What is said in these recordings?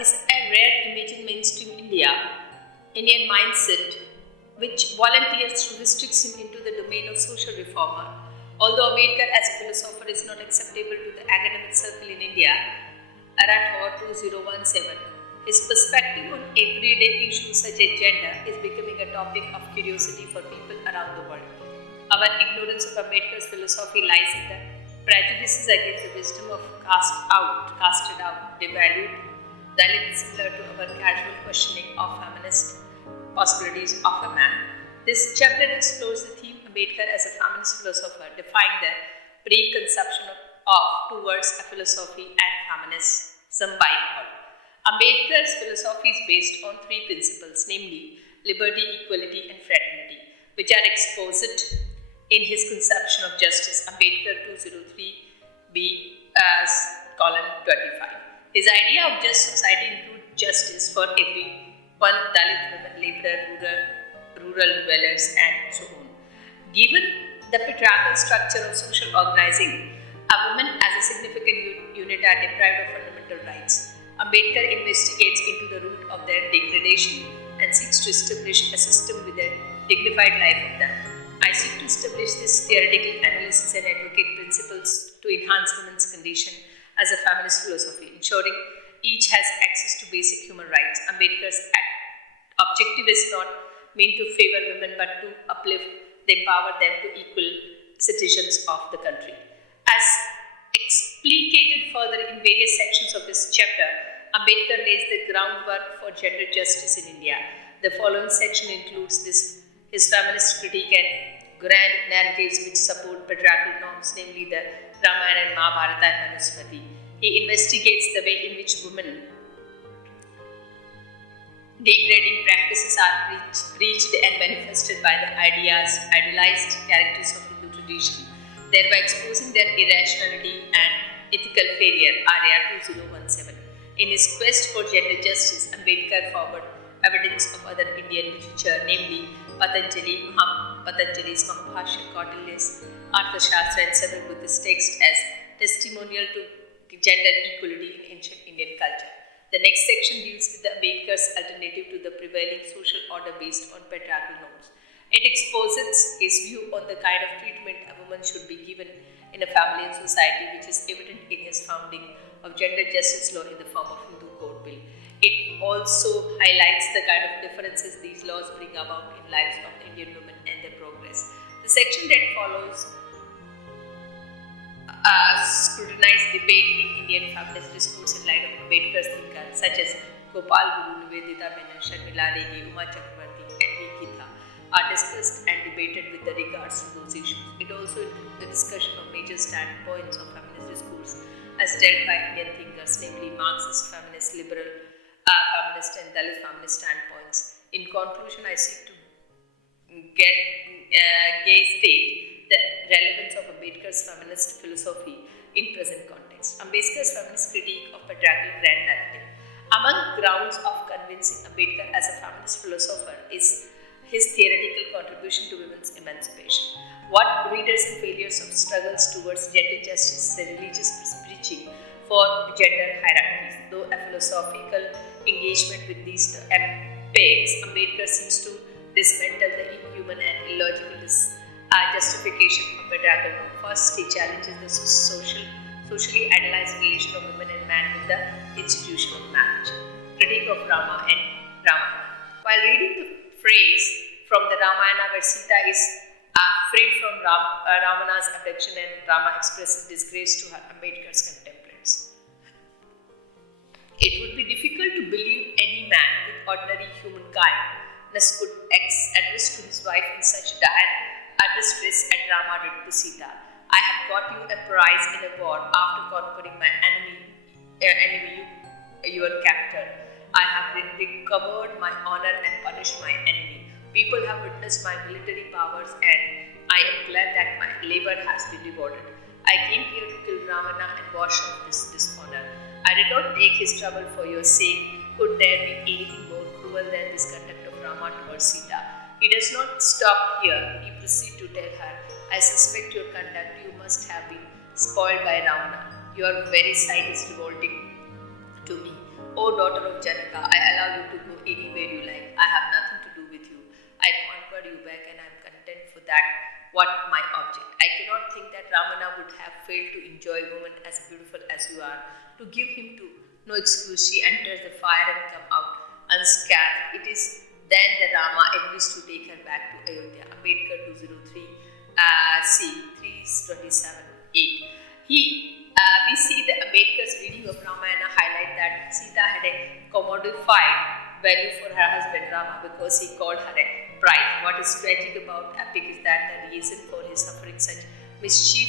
is a rare image in mainstream Indian mindset, which volunteers to restrict him into the domain of social reformer. Although Ambedkar as a philosopher is not acceptable to the academic circle in India, Arathor 2017, his perspective on everyday issues such as gender is becoming a topic of curiosity for people around the world. Our ignorance of Ambedkar's philosophy lies in the prejudices against the wisdom of casted out, devalued, Dalits, similar to our casual questioning of feminist possibilities of a man. This chapter explores the theme Ambedkar as a feminist philosopher, defying the preconception towards a philosophy and feminism by all. Ambedkar's philosophy is based on three principles, namely liberty, equality, and fraternity, which are exposed in his conception of justice, Ambedkar 203b as colon 25. His idea of just society includes justice for everyone, Dalit women, laborer, rural dwellers, and so on. Given the patriarchal structure of social organizing, a woman as a significant unit are deprived of fundamental rights. Ambedkar investigates into the root of their degradation and seeks to establish a system with a dignified life of them. I seek to establish this theoretical analysis and advocate principles to enhance women's condition as a feminist philosophy, ensuring each has access to basic human rights. Ambedkar's objective is not meant to favor women but to uplift, empower them to equal citizens of the country. As explicated further in various sections of this chapter, Ambedkar lays the groundwork for gender justice in India. The following section includes his feminist critique and grand narratives which support patriarchal norms, namely the Ramayana and Mahabharata and Manusmriti. He investigates the way in which women degrading practices are preached and manifested by the idealized characters of Hindu tradition, thereby exposing their irrationality and ethical failure, Arya 2017. In his quest for gender justice, Ambedkar forward evidence of other Indian literature, namely Patanjali's Mahabhashya, Kautilya's Arthashastra, and several Buddhist texts as testimonial to gender equality in ancient Indian culture. The next section deals with the Ambedkar's alternative to the prevailing social order based on patriarchal norms. It exposes his view on the kind of treatment a woman should be given in a family and society, which is evident in his founding of gender justice law in the form of Hindu Code Bill. It also highlights the kind of differences these laws bring about in lives of Indian women and their progress. The section that follows scrutinized debate in Indian feminist discourse in light of Ambedkar's thinkers such as Gopal Guru, Nivedita Menon, Sharmila Regi, Uma Chakravarti, and Nikita are discussed and debated with the regards to those issues. It also includes the discussion of major standpoints of feminist discourse as dealt by Indian thinkers, namely Marxist, feminist, liberal, feminist, and Dalit feminist standpoints. In conclusion, I seek to state the relevance of Ambedkar's feminist philosophy in present context. Ambedkar's feminist critique of patriarchal grand narrative. Among grounds of convincing Ambedkar as a feminist philosopher is his theoretical contribution to women's emancipation. What readers and failures of struggles towards gender justice, the religious preaching for gender hierarchies. Though a philosophical engagement with these topics, Ambedkar seems to dismantle the inhuman and illogical justification of patriarchal norm. First, he challenges the socially idealized relation of women and man with the institution of marriage. Critique of Rama and Ramayana. While reading the phrase from the Ramayana where Sita is freed from Ravana's abduction and Rama expresses disgrace to her, Ambedkar's contemporaries. It would be difficult to believe any man with ordinary human kindness could address to his wife in such dire distress as Rama did to Sita. I have got you a prize in a war after conquering my enemy, your captor. I have recovered my honor and punished my enemy. People have witnessed my military powers and I am glad that my labor has been rewarded. I came here to kill Ravana and wash off this dishonor. I did not take his trouble for your sake. Could there be anything more cruel than this conduct of Rama towards Sita? He does not stop here. He proceeds to tell her, I suspect your conduct, you must have been spoiled by Ravana. Your very sight is revolting to me. O daughter of Janaka, I allow you to go anywhere you like. I have nothing to do with you. I conquered you back and I am content for that. What my object? I cannot think that Ramana would have failed to enjoy a woman as beautiful as you are. To give him to no excuse, she enters the fire and come out unscathed. It is then the Rama agrees to take her back to Ayodhya. Ambedkar 203 C 327 8. We see the Ambedkar's reading of Ramayana highlight that Sita had a commodified value for her husband Rama because he called her a bride. What is tragic about epic is that the reason for his suffering such mischief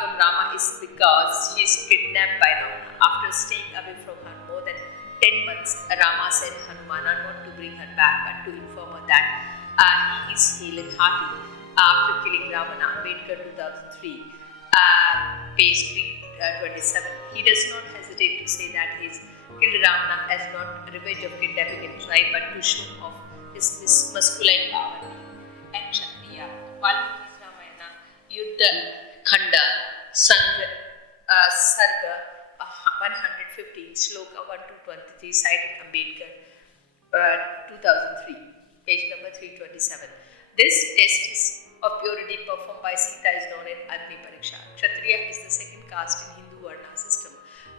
from Rama is because she is kidnapped by Ravana. After staying away from her more than 10 months, Rama sent Hanumana not to bring her back but to inform her that he is hale and hearty after killing Ravana. Ambedkar 2003, page 327. He does not hesitate to say that he killed Ravana as not revenge of kidnapping a tribe but to show off his masculine power. And Kshatriya, Valmiki's Ramayana, Yuddha Khanda, Sarga 115, Shloka 1-23, cited Ambedkar 2003, page number 327. This test of purity performed by Sita is known as Agni Pariksha. Kshatriya is the second caste in Hindu Varna system.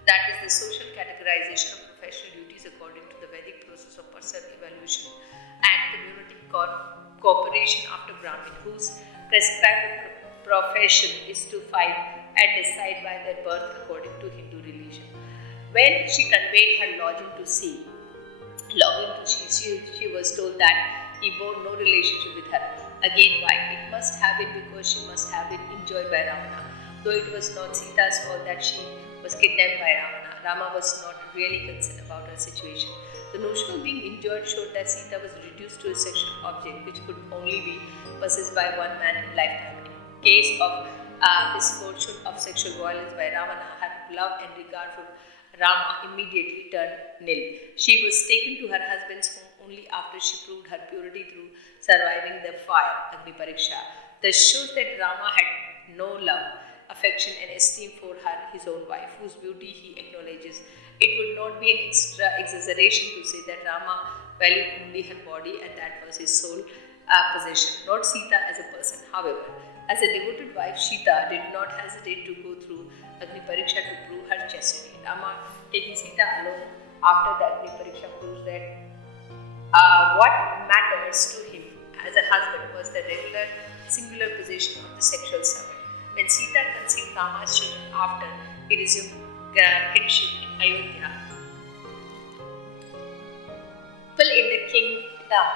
That is the social categorization of professional duties according to the Vedic process of personal evolution and community cooperation after Brahmin, whose prescribed profession is to fight and decide by their birth according to Hindu religion. When she conveyed her longing to sea, she was told that he bore no relationship with her. Again, why? It must have been because she must have been enjoyed by Ravana. Though it was not Sita's fault that she was kidnapped by Ravana, Rama was not really concerned about her situation. The notion of being enjoyed showed that Sita was reduced to a sexual object which could only be possessed by one man in lifetime. In case of misfortune of sexual violence by Ravana, her love and regard for Rama immediately turned nil. She was taken to her husband's home only after she proved her purity through surviving the fire, Agni Pariksha. This shows that Rama had no love, affection and esteem for her, his own wife, whose beauty he acknowledges. It would not be an exaggeration to say that Rama valued only her body and that was his sole possession, not Sita as a person. However, as a devoted wife, Sita did not hesitate to go through Agni Pariksha to prove her chastity. Rama taking Sita alone after the Agni Pariksha proves that what matters to him as a husband was the regular singular possession of the sexual servant. When Sita conceived Rama's children after he resumed kinship in Ayodhya, people in the kingdom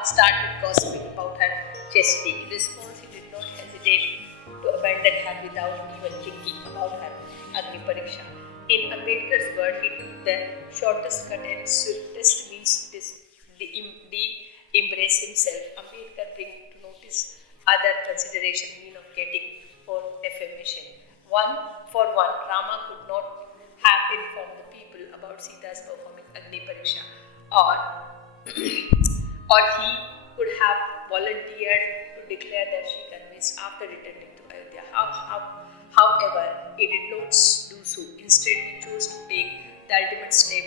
started gossiping about her chastity. In response, he did not hesitate to abandon her without even thinking about her Agni Pariksha. In Ambedkar's word, he took the shortest cut and swiftest means to embrace himself. Ambedkar bring to notice other consideration mean of getting for affirmation. Rama could not have informed the people about Sita's performing Agni Pariksha, or he could have volunteered to declare that she convinced after returning to Ayodhya. However, he did not do so. Instead, he chose to take the ultimate step,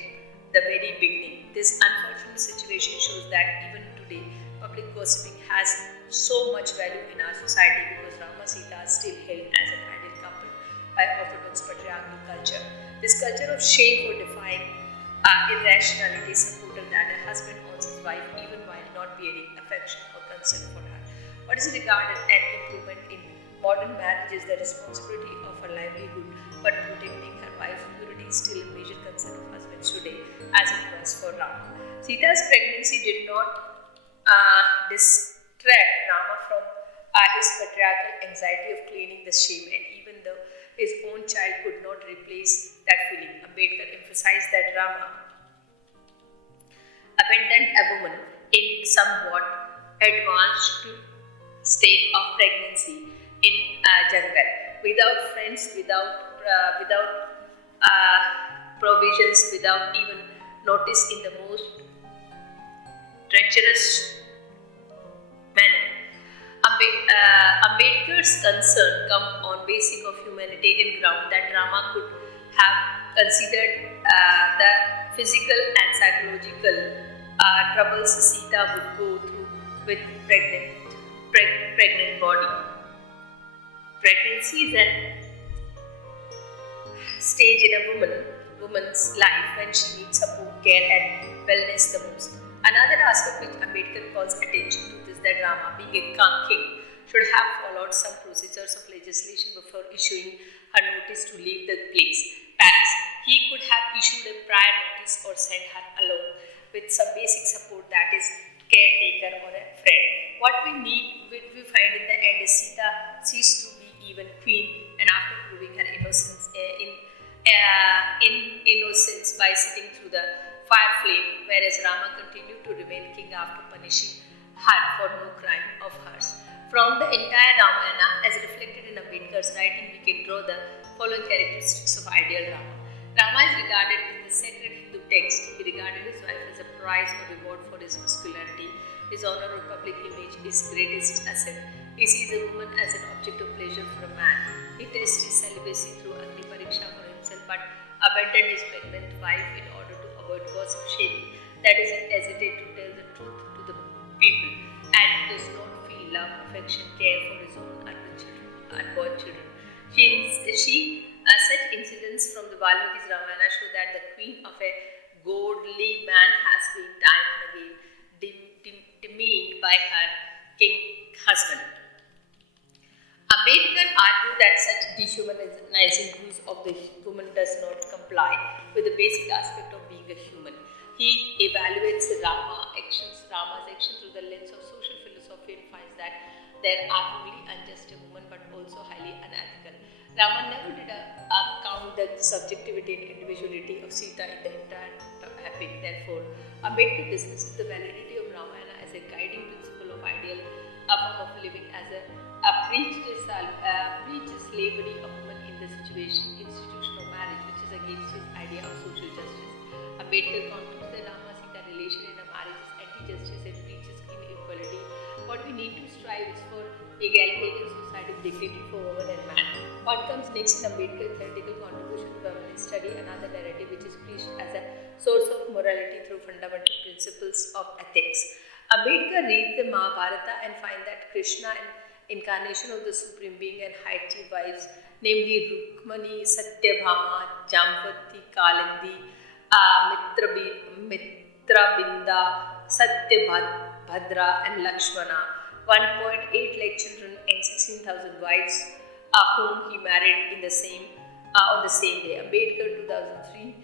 the very beginning. This unfortunate situation shows that even today, public gossiping has so much value in our society because Rama Sita is still held as an ideal couple by orthodox patriarchal culture. This culture of shame for defying irrationality supported that a husband owns his wife even while not bearing affection or concern for her. What is regarded an improvement in modern marriage is the responsibility of her livelihood, but protecting her wife's purity is still a major concern of husbands today, as it was for Rama. Sita's pregnancy did not distract Rama from his patriarchal anxiety of cleaning the shame, and even though his own child could not replace that feeling, Ambedkar emphasized that Rama abandoned a woman in somewhat advanced state of pregnancy in jungle, without friends, without provisions, without even notice, in the most treacherous manner. Ambedkar's concern come on basic of humanitarian ground that Rama could have considered the physical and psychological troubles Sita would go through with pregnant body. Pregnancy is a stage in a woman's life when she needs support, care, and wellness the most. Another aspect which Ambedkar calls attention to is that Rama, being a king, should have followed some procedures of legislation before issuing her notice to leave the palace. He could have issued a prior notice or sent her alone with some basic support, that is, caretaker or a friend. What we find in the end is Sita ceased to be even queen, and after proving her innocence innocence by sitting through the fire flame, whereas Rama continued to remain king after punishing her for no crime of hers. From the entire Ramayana, as reflected in Ambedkar's writing, we can draw the following characteristics of ideal Rama. Rama is regarded in the sacred Hindu text. He regarded his wife as a prize or reward for his masculinity. His honor or public image is greatest asset. He sees a woman as an object of pleasure for a man. He tests his celibacy through Agni Pariksha for himself, but abandoned his pregnant wife in order to avoid gossip shaming. That is, he hesitated to tell the truth to the people and does not feel love, affection, care for his own unborn children. Such incidents from the Valmiki's Ramayana show that the queen of a godly man has been time and again demeaned by her king husband. Ambedkar argued that such dehumanizing use of the woman does not comply with the basic aspect of being a human. He evaluates Rama's action through the lens of social philosophy and finds that there are only unjust a woman but also highly unethical. Rama never did count the subjectivity and individuality of Sita in the entire epic. Therefore, Ambedkar dismisses the validity of Ramayana as a guiding principle of ideal form of living, as a preached slavery of women in the institution of marriage, which is against his idea of social justice. Ambedkar concludes that Rama-Sita relation in a marriage is anti-justice and preaches inequality. What we need to strive is for egalitarian society, dignity for woman and man. What comes next in Ambedkar's theoretical contribution to feminist study, another narrative which is preached as a source of morality through fundamental principles of ethics. Ambedkar reads the Mahabharata and finds that Krishna, an incarnation of the Supreme Being, and hired two wives, namely Rukmani, Satyabhama, Jambavati, Kalindi, Mitrabinda, Satyabhadra, and Lakshmana. 1.8 lakh children and 16,000 wives, whom he married on the same day. Ambedkar 2003,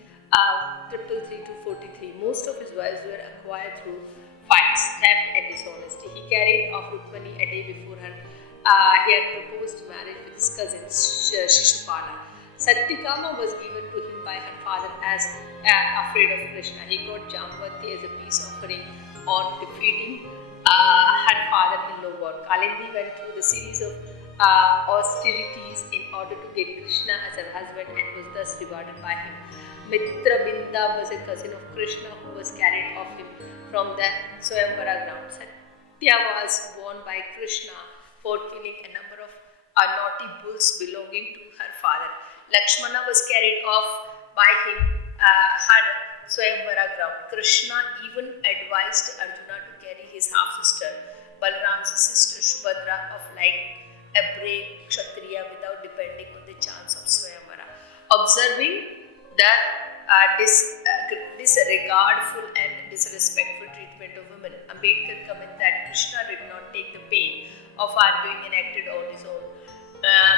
333 to 43. Most of his wives were acquired through fights, theft, and dishonesty. He carried off Rukmani a day before her. He had proposed marriage with his cousin Shishupala. Satyakama was given to him by her father as afraid of Krishna. He got Jambavati as a peace offering on defeating her father-in-law war. Kalindi went through the series of austerities in order to get Krishna as her husband and was thus rewarded by him. Mitrabinda was a cousin of Krishna who was carried off him from the Swayamvara ground. Satya was born by Krishna for killing a number of naughty bulls belonging to her father. Lakshmana was carried off by him, her Swayamvara ground. Krishna even advised Arjuna to carry his half-sister, Balram's sister Subhadra, of like a brave Kshatriya without depending on the chance of Swayamvara. Observing the disregardful and disrespectful treatment of women, Ambedkar commented that Krishna did not take the pain of arguing and acted on his own.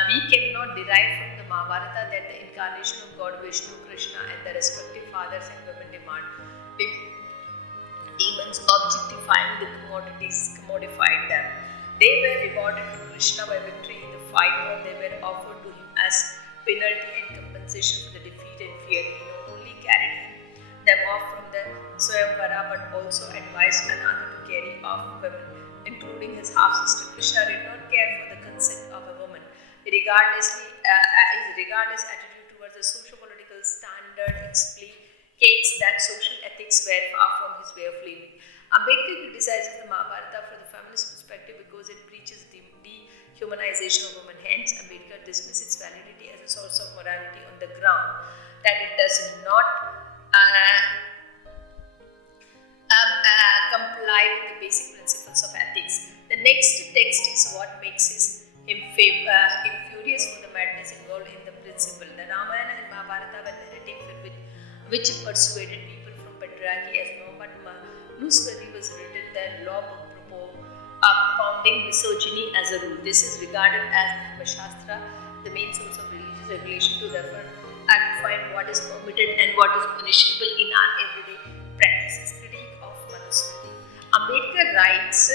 We cannot derive from the Mahabharata that the incarnation of God Vishnu, Krishna, and the respective fathers and women demons objectifying the commodified them. They were rewarded to Krishna by victory in the fight, or they were offered to him as penalty and compensation for the defeat and fear. He not only carried them off from the Swayamvara but also advised another to carry off women, including his half-sister. Krishna did not care for the consent of a woman. His regardless attitude towards the socio-political standard explicates that social ethics were far from his way of living. Ambedkar criticizes the Mahabharata from the feminist perspective because it preaches the dehumanization of women. Hence, Ambedkar dismisses its validity as a source of morality on the ground that it does not uh, comply with the basic principles of ethics. The next text is what makes him furious for the madness involved in the principle. The Ramayana and Mahabharata were narrative which persuaded people from patriarchy as no, but Manusmriti was written the law book propounding misogyny as a rule. This is regarded as Dharma Shastra, the main source of religious regulation to refer and to find what is permitted and what is punishable in our everyday practices. Critique of Manusmriti. Ambedkar writes,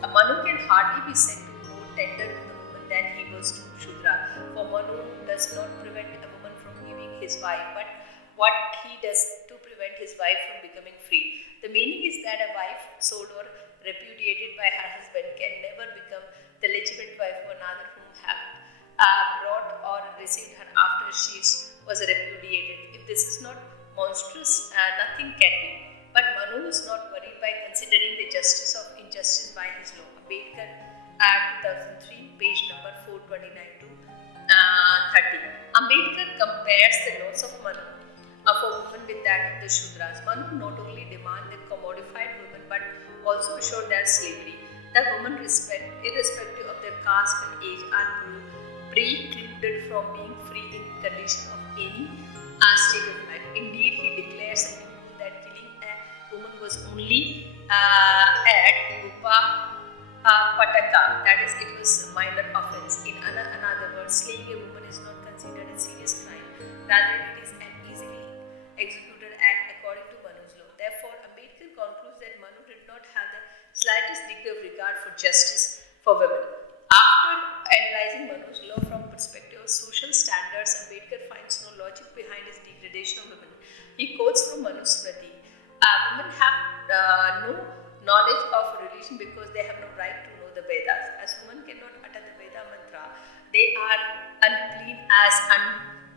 Manu can hardly be said to be more tender to the woman than he was to Shudra. For Manu does not prevent a woman from giving his wife, but what he does to prevent his wife from becoming free. The meaning is that a wife sold or repudiated by her husband can never become the legitimate wife of another whom have brought or received her after she was repudiated. If this is not monstrous, nothing can be. But Manu is not worried by considering the justice of injustice by his law. Ambedkar, 2003, page number 429 to 30. Ambedkar compares the laws of Manu for women with that of the Shudras. Manu not only demanded commodified women but also assured their slavery. The women, irrespective of their caste and age, are precluded from being free in condition of any state of life. Indeed, he declares a new rule that killing a woman was only at Pataka, that is, it was a minor offense. In another word, slaying a woman is not considered a serious crime. Rather, it is an easily executed act according to Manu's law. Therefore, Ambedkar concludes that Manu did not have the slightest degree of regard for justice for women. After analyzing Manu's law from perspective of social standards, Ambedkar finds no logic behind his degradation of women. He quotes from Manusmriti, women have no knowledge of religion because they have no right to know the Vedas. As women cannot utter the Veda mantra, they are unclean as an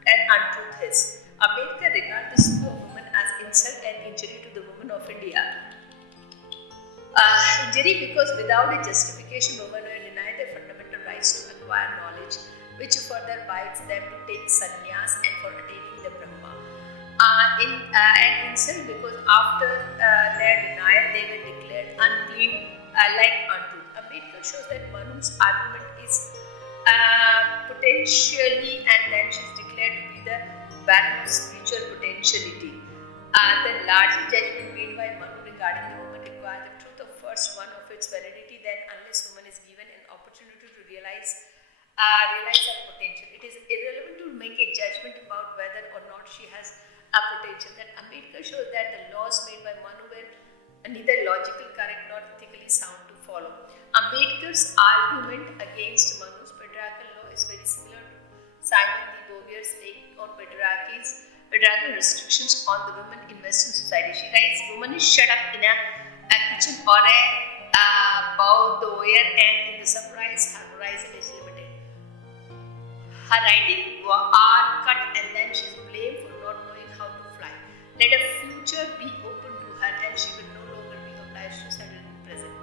untruth is. Ambedkar regards the suit of women as insult and injury to the women of India. Injury because without a justification, women are denied their fundamental rights to acquire knowledge, which further binds them to take sannyas and for attaining the Brahma. An insult because after their denial, they were declared unclean like untruth. Ambedkar shows that Manu's argument is potentially, and then she is declared to be the barren of spiritual potentiality. The larger judgment made by Manu regarding the woman requires the truth of first one of its validity, then unless woman is given an opportunity to realize her potential. It is irrelevant to make a judgment about whether or not she has a potential. That Ambedkar shows that the laws made by Manu were neither logical, correct, nor ethically sound to follow. Ambedkar's argument against Manu's patriarchal law is very similar to Simon de Beauvoir's take on patriarchal restrictions on the women in Western society. She writes, woman is shut up in a kitchen or a boudoir, and in the surprise, her horizon is limited. Her writing are cut, and then she is blamed for not knowing how to fly. Let a future be open to her, and she will no longer be obliged to settle in the present.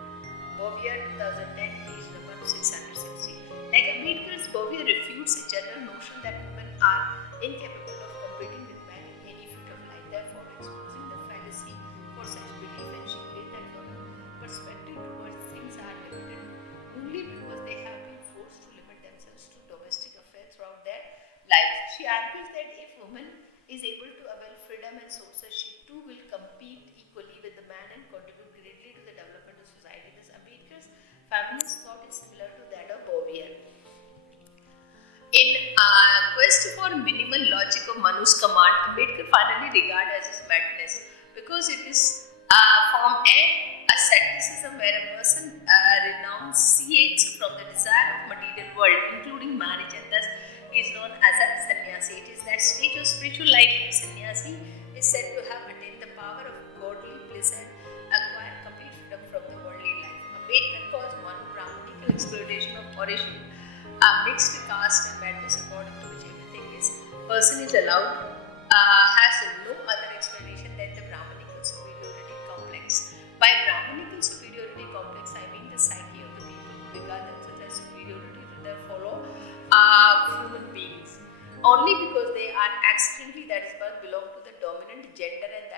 Beauvoir, 2010, page number 660. Like Ambedkar's, Beauvoir refutes a general notion that women are incapable of competing with men in any field of life, therefore exposing the fallacy for such belief, and she claims that women's perspective towards things are limited only because they have been forced to limit themselves to domestic affairs throughout their lives. She argues that if woman is able to avail freedom and sources, she too will compete equally with the man and contribute greatly to the development of society. Thus, Ambedkar's feminist thought is similar to that of Beauvoir. In quest for minimal logic of Manu's command, Ambedkar finally regarded as his madness because it is from a asceticism where a person renunciates from the desire of material world, including marriage, and thus he is known as a sannyasi. It is that stage of spiritual life where sannyasi is said to have attained the power of godly bliss and acquired complete freedom from the worldly life. Ambedkar calls Manu Brahmanical exploitation of origin, mixed caste and madness, according to which everything is person is allowed, has no other explanation than the Brahmanical superiority complex. By Brahmanical superiority complex, I mean the psyche of the people who regard themselves as superiority to their fellow human beings only because they are accidentally, that is, belong to the dominant gender, and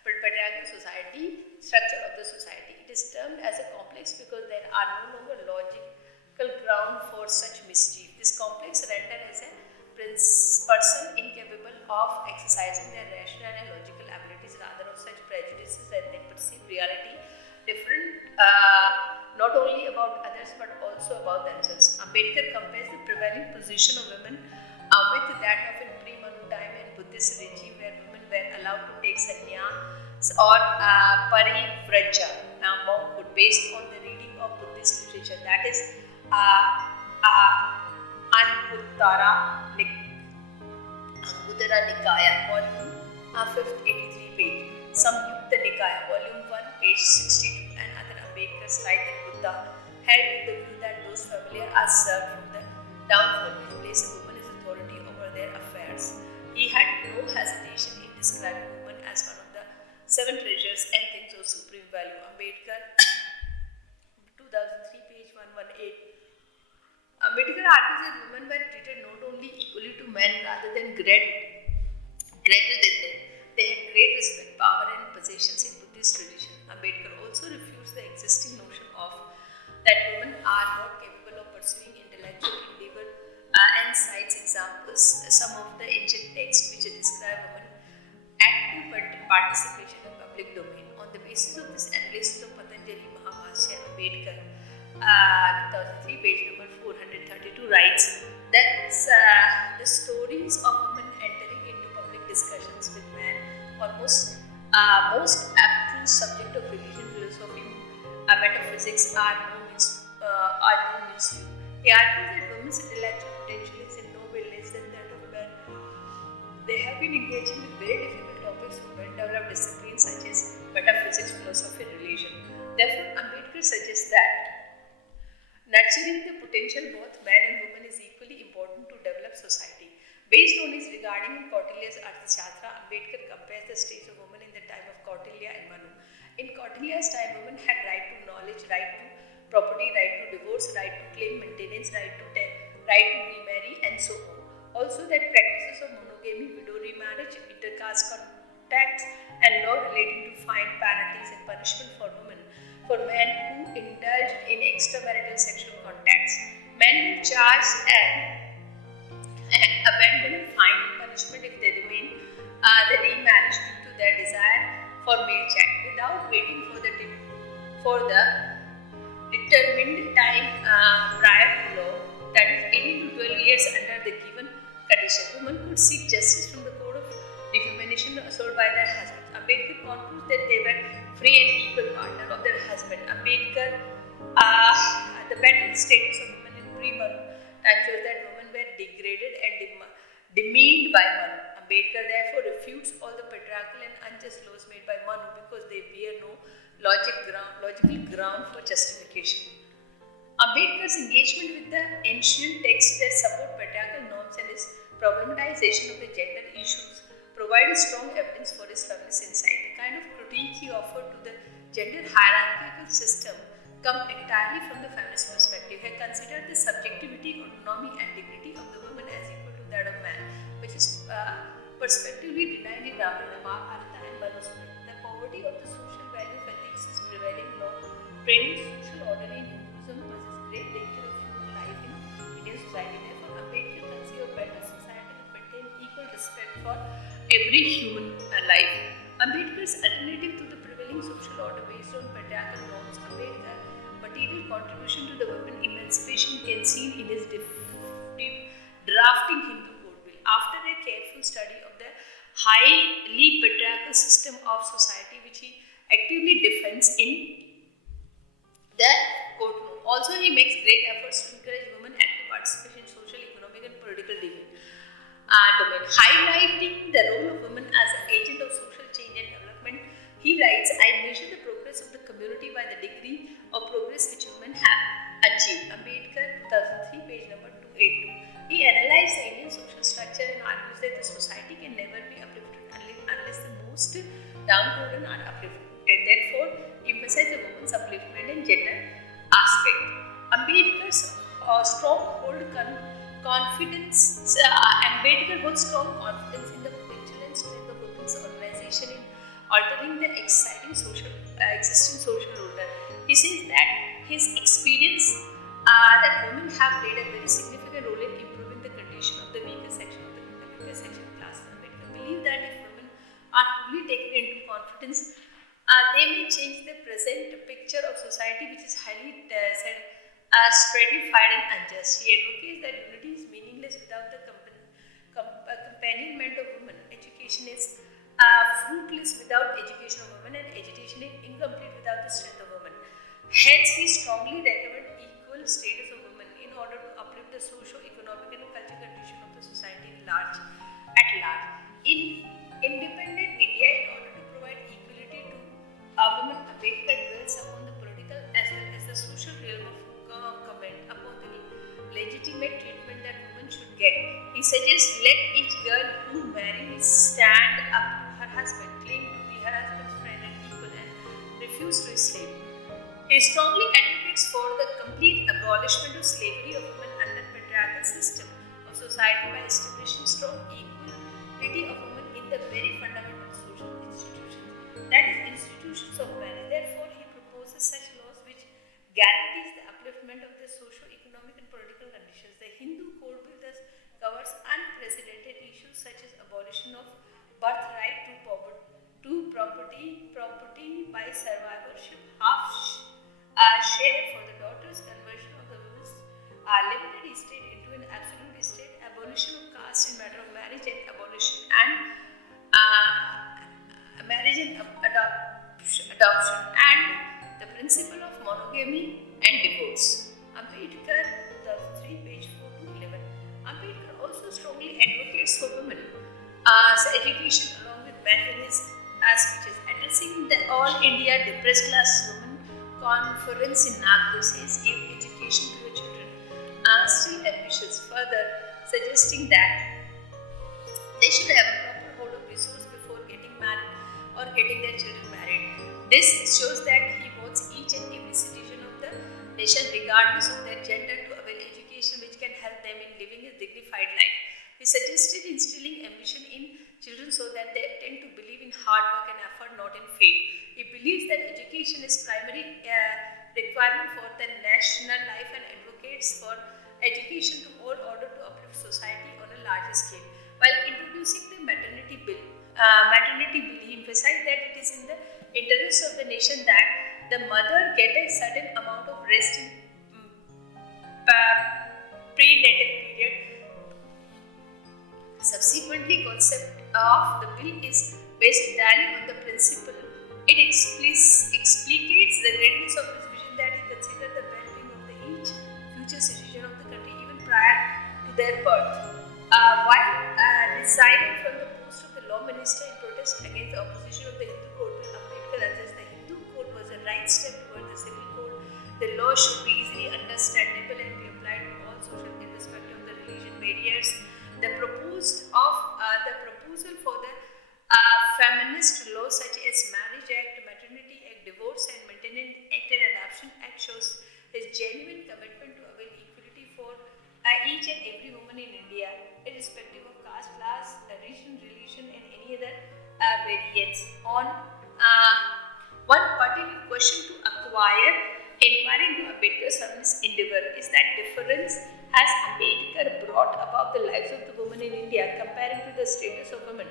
patriarchal society structure of the society. It is termed as a complex because there are no longer logical ground for such mischief. This complex render as a person incapable of exercising their rational and logical abilities, rather of such prejudices that they perceive reality different not only about others but also about themselves. Ambedkar compares the prevailing position of women with that of in pre-Manu time and Buddhist regime where women were allowed to take sannyas or parivrajya, monkhood, based on the reading of Buddhist literature. That is Anguttara Nikaya, volume 5th, 83 page. Samyukta Nikaya, volume 1, page 62, and other Ambedkar's write that Buddha held the view that those familiar are served from the downfall which place a woman as authority over their affairs. He had no hesitation in describing women as one of the 7 treasures and things of supreme value. Ambedkar, 2003, page 118. Ambedkar argues that women were treated not only equally to men rather than greater than them. They had great respect, power and possessions in Buddhist tradition. Ambedkar also refutes the existing notion of that women are not capable of pursuing intellectual endeavor and cites examples some of the ancient texts which describe women active participation in public domain. On the basis of this analysis of Patanjali Mahabhashya, Ambedkar 2003, page number 432 writes that the stories of women entering into public discussions with men on most abstruse subject of religion, philosophy, metaphysics are no means few. He argues that women's intellectual potential is in no way less than that of men. They have been engaging with very difficult topics from well-developed disciplines such as metaphysics, philosophy, and religion. Therefore, Ambedkar suggests that nurturing the potential both man and woman is equally important to develop society. Based on his regarding in Kautilya's Arthashastra, Ambedkar compares the state of women in the time of Kautilya and Manu. In Kautilya's time, women had right to knowledge, right to property, right to divorce, right to claim maintenance, right to remarry, and so on. Also, that practices of monogamy, widow remarriage, intercaste contacts, and law relating to fine, penalties, and punishment for women, for men who indulged in extramarital sexual contacts. Men were charged and abandoned fine punishment if they remain the remarriage due to their desire for male chat without waiting for the determined time prior to law, that is 18 to 12 years under the given condition. Women could seek justice from the code of defamation assault by their husbands. Ambedkar concludes that they were free and equal partner of their husband. Ambedkar, the better status of women in pre-Manu time shows that women were degraded and demeaned by Manu. Ambedkar therefore refutes all the patriarchal and unjust laws made by Manu because they bear no logical ground for justification. Ambedkar's engagement with the ancient texts that support patriarchal norms and his problematization of the gender issues provide strong evidence for his feminist insight. The kind of critique he offered to the gender hierarchical system come entirely from the feminist perspective. He considered the subjectivity, autonomy, and dignity of the woman as equal to that of man, which is perspectively denied in Ramayana, Mahabharata, and Manusmriti. The poverty of the social value of ethics is prevailing law, training social order in Hinduism poses great danger of human life in Indian society. Therefore, Ambedkar conceived a better society and maintain equal respect for every human life. Ambedkar's alternative to the prevailing social order based on patriarchal norms, Ambedkar material contribution to the women emancipation can be seen in his drafting Hindu code bill. After a careful study of the highly patriarchal system of society which he actively defends in the courtroom. Also, he makes great efforts to encourage women active participation in social, economic, and political domain. Highlighting the role of women as an agent of social change and development, he writes, I measure the progress of the community by the degree of progress which women have achieved. Ambedkar, 2003, page number 282. He analyzed the Indian social structure and argues that the society can never be uplifted unless the most downtrodden are uplifted. Therefore, he emphasized the woman's upliftment and gender aspect. Ambedkar's strong confidence. Ambedkar holds strong confidence in the potential and strength of women's organization in altering the existing social order. He says that his experience that women have played a very significant role in improving the condition of the weaker section of the weaker section class. Ambedkar believe that if women are truly taken into confidence, they may change the present picture of society, which is highly said as stratified and unjust. He advocates that unity is meaningless without the companionment of women. Education is fruitless without education of women, and education is incomplete without the strength of women. Hence, he strongly recommend equal status of women in order to uplift the socio-economic and cultural condition of the society at large. In independent India, in order to provide equality to women, Ambedkar dwells upon the political as well as the social realm of comment upon the legitimate treatment that women should get. He suggests let each girl who marries stand up to her husband, claim to be her husband's friend and equal, and refuse to slave. He strongly advocates for the complete abolishment of slavery of women under patriarchal system of society by establishing strong equality of women in the very fundamental social institutions, that is, institutions of marriage. Therefore, he proposes such laws which guarantees the upliftment of the socio-economic and political conditions. The Hindu Code Bill thus covers unprecedented issues such as abolition of birthright to property by survivorship, half share for the daughters, conversion of the women's limited estate into an absolute estate, abolition of caste in matter of marriage, and abolition and marriage and adoption, and the principle of monogamy and divorce. Ambedkar, 2003, page 4 to 11. Ambedkar also strongly advocates for women education along with men in his speeches. Addressing the All India Depressed Class Women Conference in Nagpur, says give education to the children. Still ambitious, further suggesting that they should have a proper hold of resource before getting married or getting their children married. This shows that he wants each and every citizen of the nation, regardless of their gender, to avail education which can help them in living a dignified life. He suggested instilling ambition in children so that they tend to believe in hard work and effort, not in fate. He believes that education is primary requirement for the national life and advocates for education to all order to uplift society on a larger scale. While introducing the maternity bill, he emphasized that it is in the interest of the nation that the mother get a certain amount of rest in prenatal period. Subsequently, concept of the bill is based entirely on the principle. It explicates the greatness of his vision that he considered the well-being of each future citizen of the country even prior to their birth. While resigning from the post of the law minister in protest against the opposition of the Hindu Code Bill, Ambedkar argues the Hindu Code was a right step toward the civil code. The law should be easily understandable and be applied to all social irrespective of the religion barriers. The proposal for the feminist law such as Marriage Act, Maternity Act, Divorce and Maintenance Act and Adoption Act shows his genuine commitment to avail equality for each and every woman in India, irrespective of caste, class, region, religion and any other variants. On one particular question to inquire into Ambedkar's feminist endeavor is that difference has Ambedkar brought about the lives of the women in India comparing to the status of women.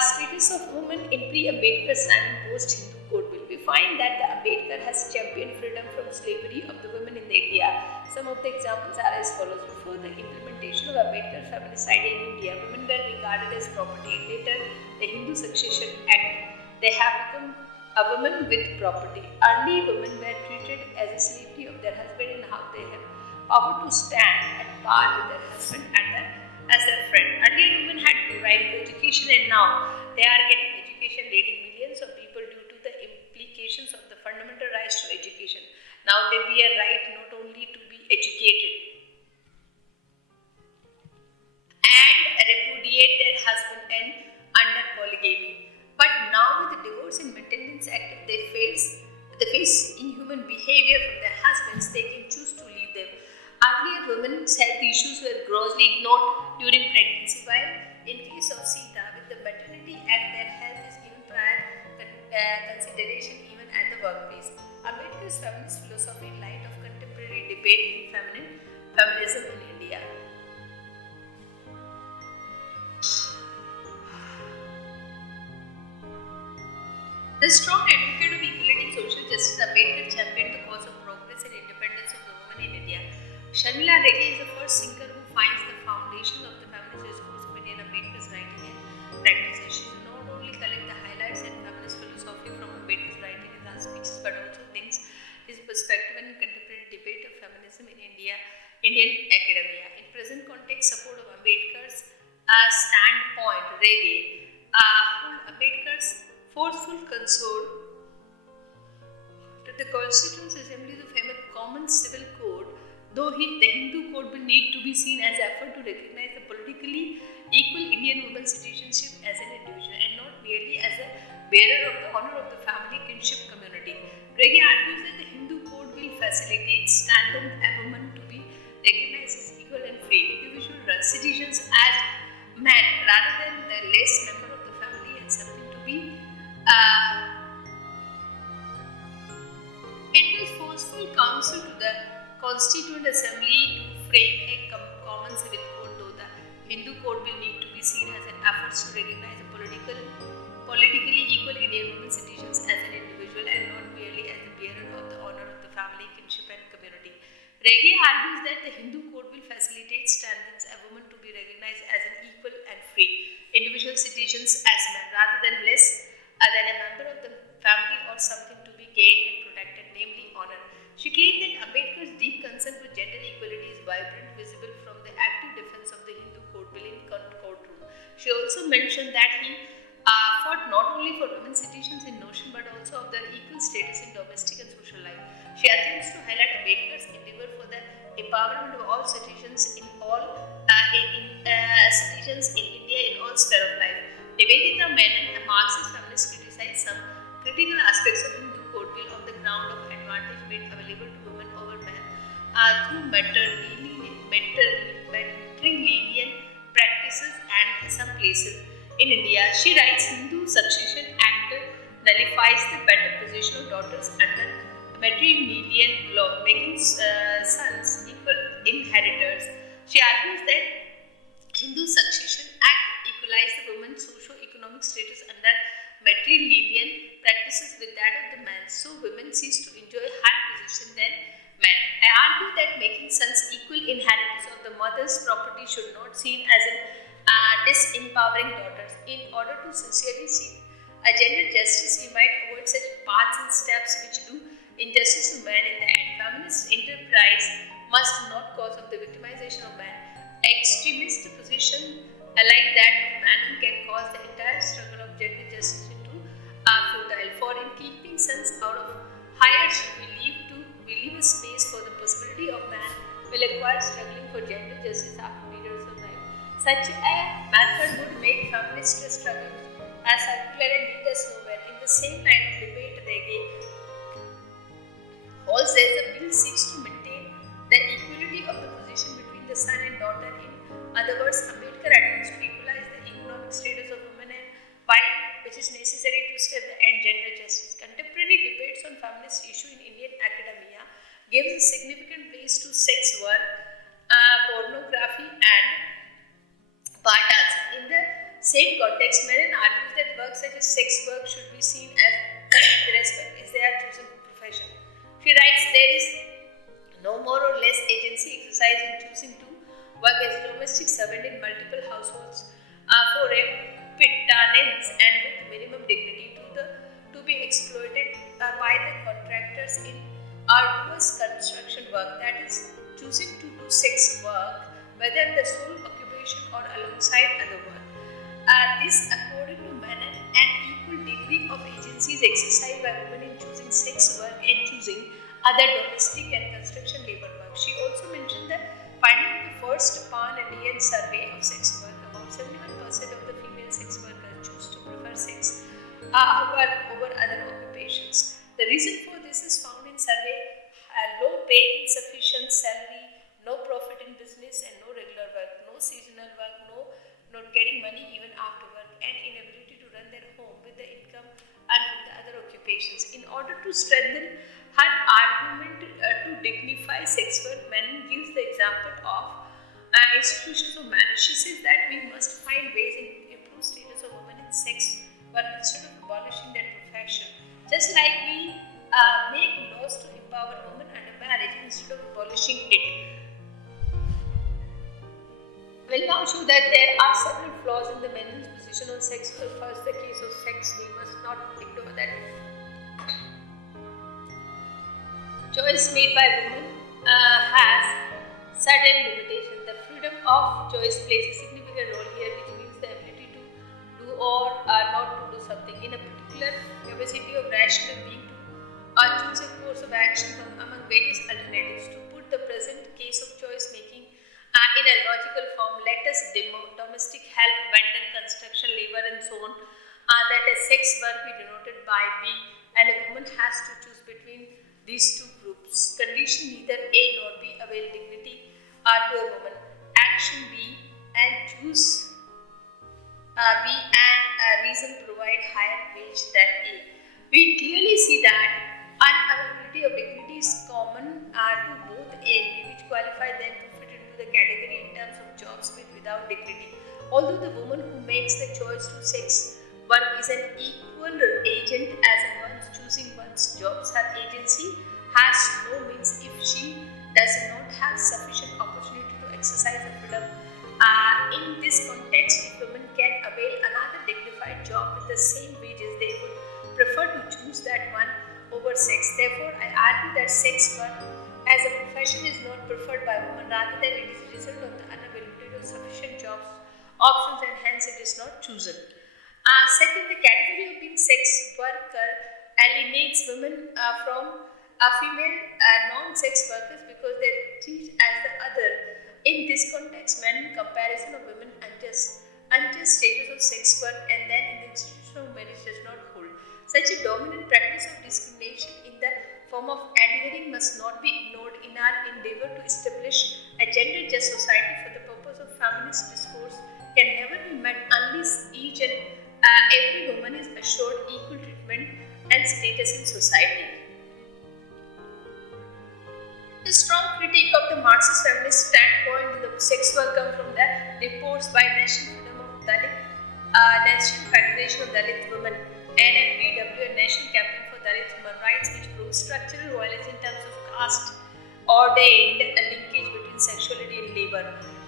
Status of women in pre-Ambedkar's and post-Hindu Code Bill. We find that the Ambedkar has championed freedom from slavery of the women in India. Some of the examples are as follows. Before the implementation of Ambedkar's feminist idea in India, women were regarded as property. Later, the Hindu Succession Act, they have become a woman with property. Early women were treated as a slavery of their husband, and how they have power to stand at par with their husband and as their friend. Earlier, women had no right to education, and now they are getting education, leading millions of people due to the implications of the fundamental rights to education. Now they be a right not only to be educated and repudiate their husband and under polygamy. But now with the Divorce and Maintenance Act, they face inhuman behavior from their husbands, they can choose to leave them. Earlier, women's health issues were grossly ignored during pregnancy, while In case of Sita, with the maternity act, their health is given prior consideration even at the workplace. Ambedkar's feminist philosophy in light of contemporary debate in feminism in India. The strong advocate of equality and social justice, Ambedkar championed the cause of progress and independence of the woman in India. Sharmila Reddy is the first thinker who finds the foundation of the feminist discourse of Indian Ambedkar's writing and practices. She did not only collect the highlights and feminist philosophy from Ambedkar's writing and her speeches, but also thinks his perspective in contemporary debate of feminism in Indian academia. In present context, support of Ambedkar's standpoint, Reggae, hold Ambedkar's forceful console to the Constituent Assembly of famous Common Civil Code, though the Hindu code will need to be seen as an effort to recognize the politically equal Indian woman's citizenship as an individual and not merely as a bearer of the honor of the family kinship community. Reggie argues that the Hindu code will facilitate standard a woman to be recognized as equal and free individual citizens as men rather than the less member of the family and something to be it was forceful counsel to the Constituent Assembly to frame a common civil code, though the Hindu code will need to be seen as an effort to recognize a politically equal Indian women citizens as an individual and not merely as the bearer of the honor of the family, kinship and community. Reggie argues that the Hindu code will facilitate standards a woman to be recognized as an equal and free individual citizens as men rather than less than a member of the family or something to be gained and protected, namely honor. She claimed that Ambedkar's deep concern for gender equality is vibrant, visible from the active defense of the Hindu code bill in courtroom. She also mentioned that he fought not only for women citizens in notion but also of their equal status in domestic and social life. She attempts to highlight Ambedkar's endeavor for the empowerment of all citizens in citizens in India in all spheres of life. Nivedita Menon, a Marxist feminist, criticized some critical aspects of Hindu code bill on the ground of advantage made available to women over men through matrilineal practices and some places in India. She writes, Hindu Succession Act nullifies the better position of daughters under matrilineal law, making sons equal inheritors. She argues that Hindu Succession Act equalized the woman's socio-economic status under matrilineal practices with that of the man, so women cease to enjoy higher position than men. I argue that making sons equal inheritors of the mother's property should not seen as an disempowering daughters. In order to sincerely seek a gender justice, we might avoid such paths and steps which do injustice to man in the end. Feminist enterprise must not cause of the victimization of man. Extremist position like that of man can cause the entire struggle of gender justice into futile. For in keeping sons out of hierarchy, we leave a space for the possibility of man will acquire struggling for gender justice after periods of life. Such a method would make feminist struggle as circular and lead us nowhere. In the same line of debate, Reggae holds that the bill seeks to maintain the equality of the position between the son and daughter. In other words, Ambedkar attempts to equalize the economic status of women and wife, which is necessary to step the end gender justice. Contemporary debates on feminist issue in Indian academia gives a significant place to sex work, pornography, and bar dancing. In the same context, Menon argues that work such as sex work should be seen as irrespective as their chosen profession. She writes, there is no more or less agency exercised in choosing to work as a domestic servant in multiple households for a pittance and with minimum dignity to be exploited by the contractors in arduous construction work, that is, choosing to do sex work, whether the sole occupation or alongside other work. This, according to Menon, an equal degree of agency is exercised by women in choosing sex work and choosing other domestic and construction labor work. She also mentioned the finding of the first pan-Indian survey of sex work. About 71% of the female sex workers choose to prefer sex over other occupations. The reason for this is found in survey: low pay, insufficient salary, no profit in business, and no regular work, no seasonal work, no not getting money even after work, and inability to run their home with the income and with the other occupations. In order to strengthen her argument to dignify sex work, Menon gives the example of institutions of marriage. She says that we must find ways to improve status of women in sex work instead of abolishing that profession. Just like we make laws to empower women under marriage instead of abolishing it. We'll now show that there are several flaws in the men's position on sex. First, the case of sex, we must not ignore that. Choice made by women has certain limitations. The freedom of choice plays a significant role here, which means the ability to do or not to do something in a particular capacity of rational being to choose a course of action from among various alternatives. To put the present case of choice making in a logical form, let us demo domestic help, vendor, construction, labor, and so on. That a sex work be denoted by B, and a woman has to choose between these two groups. Condition neither A nor B avail dignity to a woman. Action B and choose B and reason provide higher wage than A. We clearly see that unavailability of dignity is common to both A and B, which qualify them to fit into the category in terms of jobs with without dignity. Although the woman who makes the choice to sex work is an equal agent as in one's choosing one's jobs, her agency has no means if she does not have sufficient opportunity to exercise her freedom. In this context, if women can avail another dignified job with the same wages, they would prefer to choose that one over sex. Therefore, I argue that sex work as a profession is not preferred by women, rather than it is a result of the unavailability of sufficient jobs options, and hence it is not chosen. Second, the category of being sex worker alienates women from female non-sex workers because they are treated as the other. In this context, men in comparison of women unjust status of sex work and then in the institution of marriage does not hold. Such a dominant practice of discrimination in the form of adhering must not be ignored in our endeavor to establish a gender-just society. For the purpose of feminist discourse can never be met unless each and every woman is assured equal treatment and status in society. A strong critique of the Marxist feminist standpoint in the sex work comes from the reports by National Federation of Dalit Women (NFDW), a national campaign for Dalit human rights, which proves structural violence in terms of caste ordained a linkage between sexuality and labor.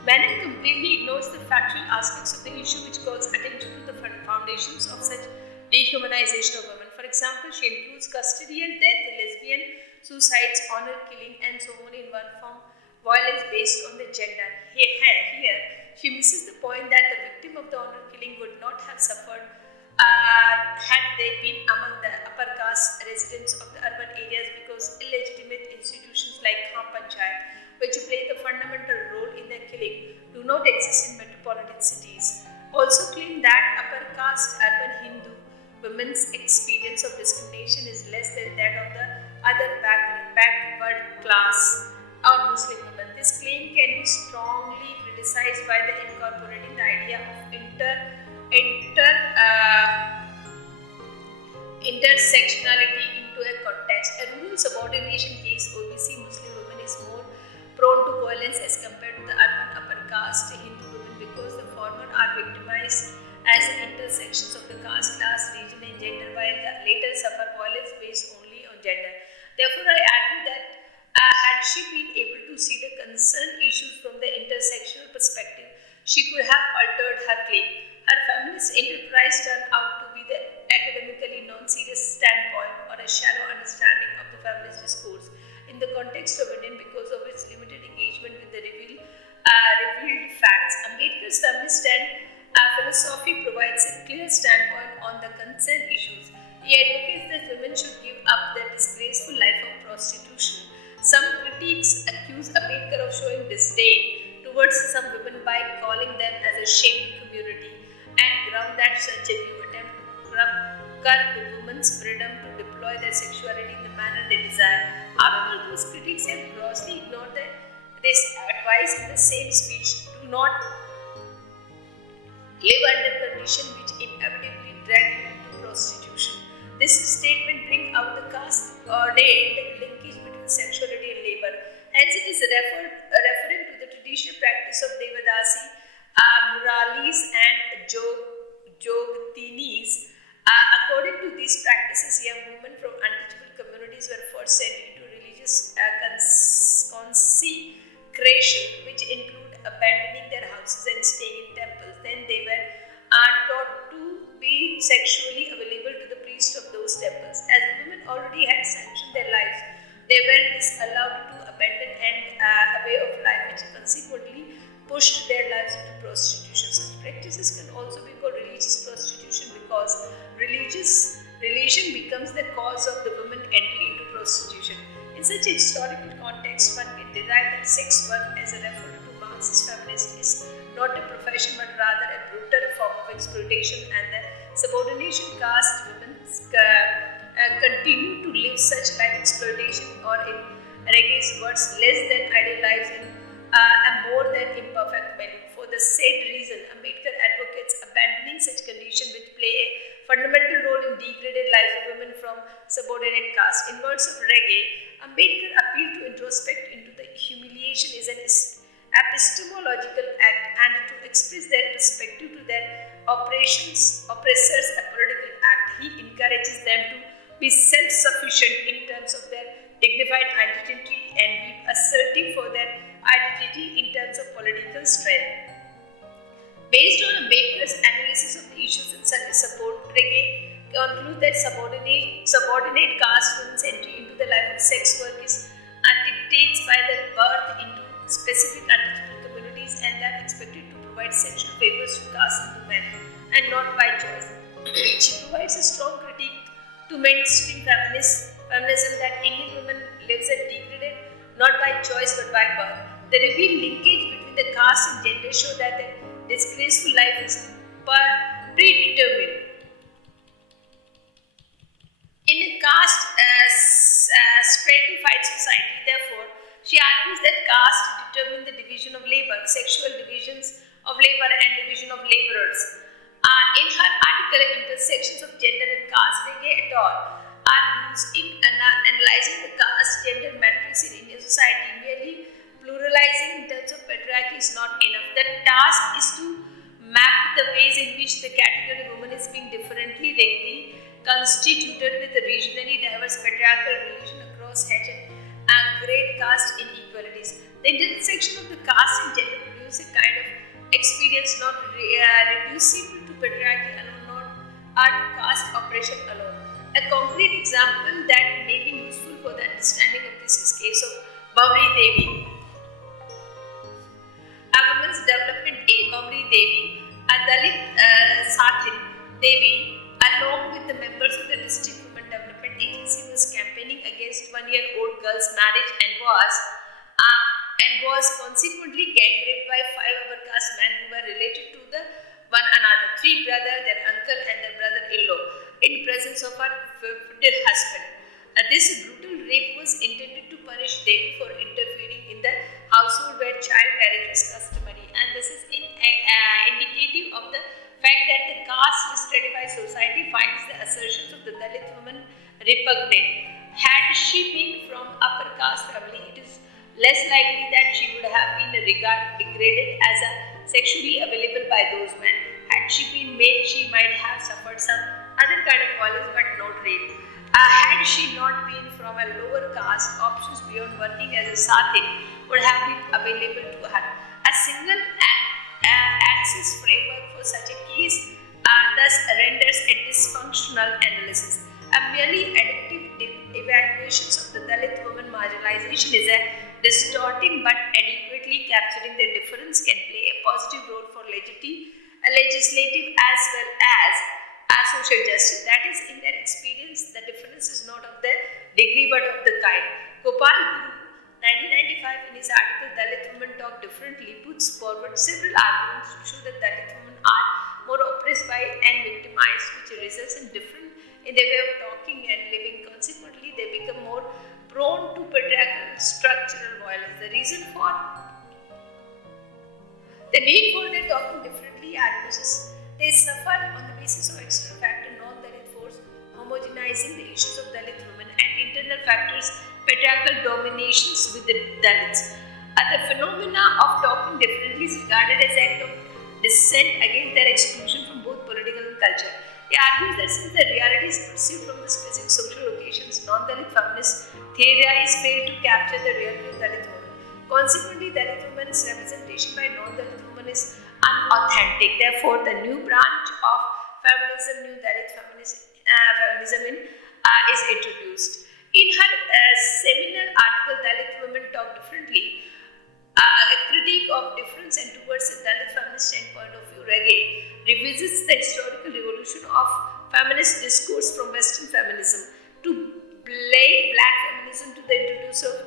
Menon completely ignores the factual aspects of the issue, which calls attention to the foundations of such dehumanization of women. For example, she includes custodial death, lesbian suicides, honor killing, and so on in one form, violence based on the gender. Here, she misses the point that the victim of the honor killing would not have suffered had they been among the upper caste residents of the urban areas, because illegitimate institutions like Kham Panchayat, which play the fundamental role in their killing, do not exist in metropolitan cities. Also claim that upper caste urban Hindu women's experience of discrimination is less than that of the other backward class or Muslim women. This claim can be strongly criticized by the incorporating the idea of intersectionality into a context. A rural subordination case, OBC Muslim women is more prone to violence as compared to the urban upper caste Hindu women, because the former are victimized as the intersections of the caste, class, region and gender, while the later suffer violence based only on gender. Therefore, I argue that had she been able to see the concerned issues from the intersectional perspective, she could have altered her claim. Her feminist enterprise turned out to be the academically non-serious standpoint or a shallow understanding of the feminist discourse in the context of Indian because of its limited engagement with the revealed facts. Ambedkar's feminist philosophy provides a clear standpoint on the concerned issues. He advocates that women should give up their disgraceful life of prostitution. Some critics accuse Ambedkar of showing disdain towards some women by calling them as a shamed community, and ground that such a view attempt to curb women's freedom to deploy their sexuality in the manner they desire. However, those critics have grossly ignored this advice in the same speech. Do not live under conditions which inevitably drag him into prostitution. This statement brings out the caste-ordained linkage between sexuality and labor. Hence, it is referring to the traditional practice of Devadasi, Muralis, and Jogtinis. According to these practices, young women from untouchable communities were first sent into religious consecration, which include abandoning their houses and staying in temples. Then they were taught to be sexually available to the priest of those temples. As the women already had sanctioned their lives, they were disallowed to abandon a way of life which consequently pushed their lives into prostitution. Such practices can also be called religious prostitution because religion becomes the cause of the woman entry into prostitution. In such a historical context, one can derive that sex work, as a reference to Marxist feminist, is not a profession but rather a brutal form of exploitation, and the subordination caste women continue to live such like exploitation, or in Rege's words, less than ideal lives in a more than imperfect manner. For the said reason, Ambedkar advocates abandoning such conditions which play a fundamental role in degraded lives of women from subordinate caste. In words of Rege, Ambedkar appealed to introspect into the humiliation is an epistemological act, and to express their perspective to their oppressors a political act. He encourages them to be self-sufficient in terms of their dignified identity and be assertive for their identity in terms of political strength. Based on Ambedkar's analysis of the issues and service support, Rege concludes that subordinate caste women's entry into the life of sex work is dictates by their birth into specific untouchable communities, and that expected to provide sexual favors to caste and to men, and not by choice. She provides a strong critique to mainstream feminism that Indian women lives a degraded not by choice but by birth. The revealed linkage between the caste and gender show that the disgraceful life is predetermined. In a caste-stratified society, therefore, she argues that caste determine the division of labor, sexual divisions of labor, and division of laborers. In her article, Intersections of Gender and Caste, Rege et al. Argues in analyzing the caste-gender matrix in Indian society, merely pluralizing in terms of patriarchy is not enough. The task is to map the ways in which the category woman is being differently constituted with a regionally diverse patriarchal relation across hedge and grade caste inequalities. The intersection of the caste and gender produces a kind of experience not reducible to patriarchy alone, nor to caste oppression alone. A concrete example that may be useful for the understanding of this is case of Bamri Devi, a women's development aide. Bamri Devi, a Dalit Sathin Devi, along with the members of the District Women Development Agency, was campaigning against one-year-old girl's marriage and was consequently gang raped by 5 upper caste men who were related to one another, 3 brothers, their uncle, and their brother-in-law, in presence of her husband. This brutal rape was intended to punish Devi for interfering in the household where child marriage was customary, and this is indicative of the fact that the caste-stratified society finds the assertions of the Dalit woman repugnant. Had she been from upper caste family, it is less likely that she would have been degraded as a sexually available by those men. Had she been male, she might have suffered some other kind of violence but not rape. Had she not been from a lower caste, options beyond working as a Sathin would have been available to her. A single axis framework for such a case thus renders a dysfunctional analysis. A merely additive evaluation of the Dalit woman marginalization is a distorting but adequately capturing their difference can play a positive role for legislative as well as social justice. That is, in their experience, the difference is not of the degree but of the kind. Gopal Guru, 1995, in his article Dalit Women Talk Differently, puts forward several arguments to show that Dalit women are more oppressed by and victimized, which results in different in their way of talking and living. Consequently, they become more prone to patriarchal structural violence. The need for their talking differently he argues is they suffer on the basis of external factor, non-Dalit force, homogenizing the issues of Dalit women, and internal factors, patriarchal dominations with the Dalits. The phenomena of talking differently is regarded as an act of dissent against their exclusion from both political and culture. He argues that since the reality is perceived from the specific social locations, non-Dalit feminists theorize fail to capture the reality of Dalit women. Consequently, Dalit women's representation by non-Dalit women is unauthentic. Therefore, the new branch of feminism, new Dalit feminism is introduced. In her seminal article, Dalit Women Talk Differently, a critique of difference and towards a Dalit feminist standpoint of view, Reggae revisits the historical revolution of feminist discourse from Western feminism to black feminism to the introduction of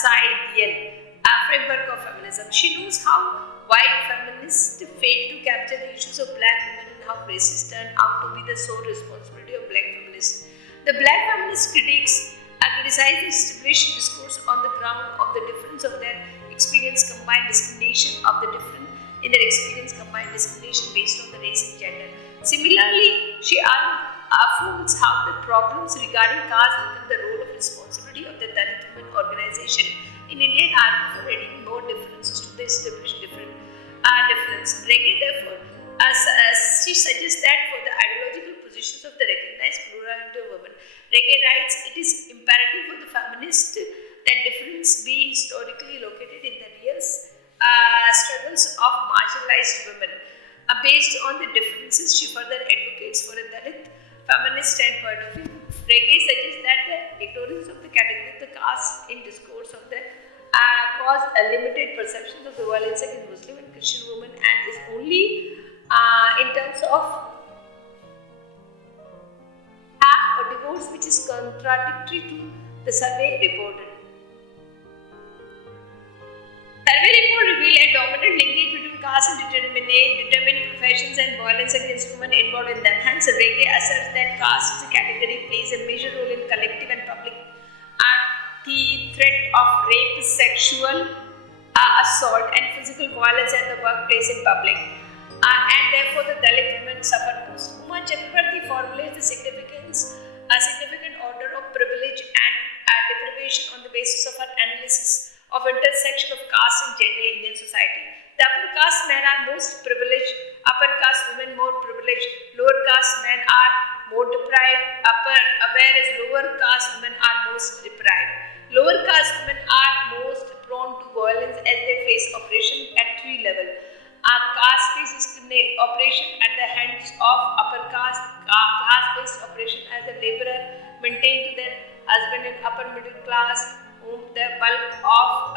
Scythian framework of feminism. She knows how white feminists failed to capture the issues of black women and how races turned out to be the sole responsibility of black feminists. The black feminist critics criticize the established discourse on the ground of the difference of their experience combined discrimination of the different in their experience combined discrimination based on the race and gender. Similarly, she affirms how the problems regarding caste become the role of responsibility of the Dalit women organization in India and are adding more differences to the established difference. Reggae, therefore, she suggests that for the ideological positions of the recognized plurality of women, Reggae writes, it is imperative for the feminist that difference be historically located in the real struggles of marginalized women. Based on the differences, she further advocates for a Dalit feminist standpoint of view. Reggae suggests that the ignorance of the category of the caste in discourse of the cause a limited perception of the violence against Muslim and Christian women and is only in terms of a divorce which is contradictory to the survey reported. Survey report revealed a dominant linkage between caste and determined professions and violence against women involved in them. Hence, Reggae asserts that caste category plays a major role in collective and public the threat of rape, sexual assault, and physical violence at the workplace in public. And therefore, the Dalit women suffer most. Uma Chakrabarti formulates the significant order of privilege and deprivation on the basis of her analysis of intersection of caste and gender in Indian society. The upper caste men are most privileged, upper caste women more privileged, lower caste men are more deprived, whereas lower caste women are most deprived. Lower caste women are most prone to violence as they face oppression at 3 levels. Caste-based oppression at the hands of upper caste, caste-based oppression as the laborer maintained to their husband and upper middle class, whom the bulk of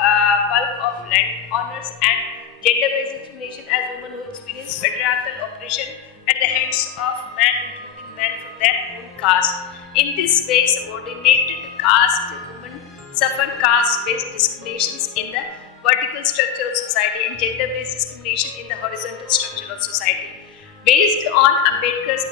land honors, and gender-based discrimination as women who experience patriarchal oppression at the hands of men, including men from their own caste. In this way, subordinated caste women suffer caste-based discriminations in the vertical structure of society and gender-based discrimination in the horizontal structure of society. Based on Ambedkar's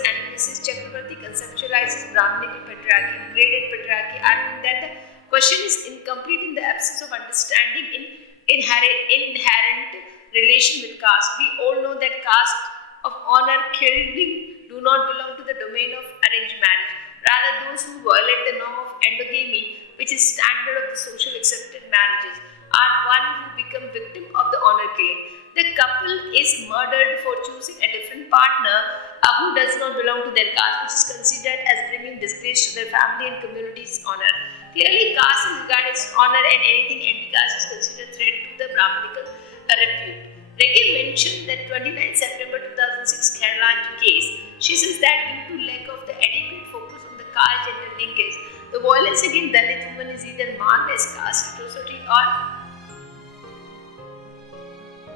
analysis, Chakrabarti conceptualizes Brahminical patriarchy and graded patriarchy, arguing that the question is incomplete in the absence of understanding in inherent relation with caste. We all know that caste of honor killing do not belong to the domain of arranged marriage. Rather, those who violate the norm of endogamy, which is standard of the social accepted marriages, are one who become victim of the honor killing. The couple is murdered for choosing a different partner who does not belong to their caste, which is considered as bringing disgrace to their family and community's honor. Clearly, caste is regarded as honor, and anything anti-caste is considered a threat to the Brahminical repute. Reggae mentioned that 29 September 2006 Kerala case. She says that due to lack of the adequate focus on the caste gender linkage, the violence against Dalit women is either marked as caste atrocity or